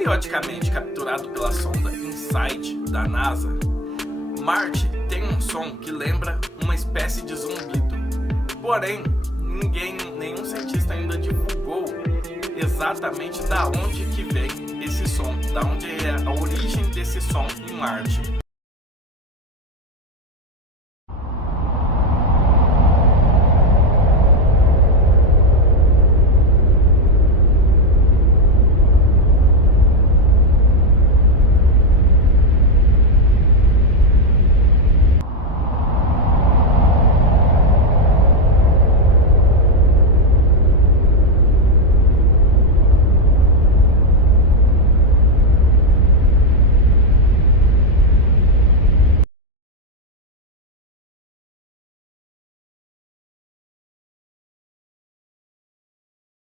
periodicamente capturado pela sonda InSight da NASA, Marte tem um som que lembra uma espécie de zumbido. Porém, nenhum cientista ainda divulgou exatamente da onde que vem esse som, da onde é a origem desse som em Marte.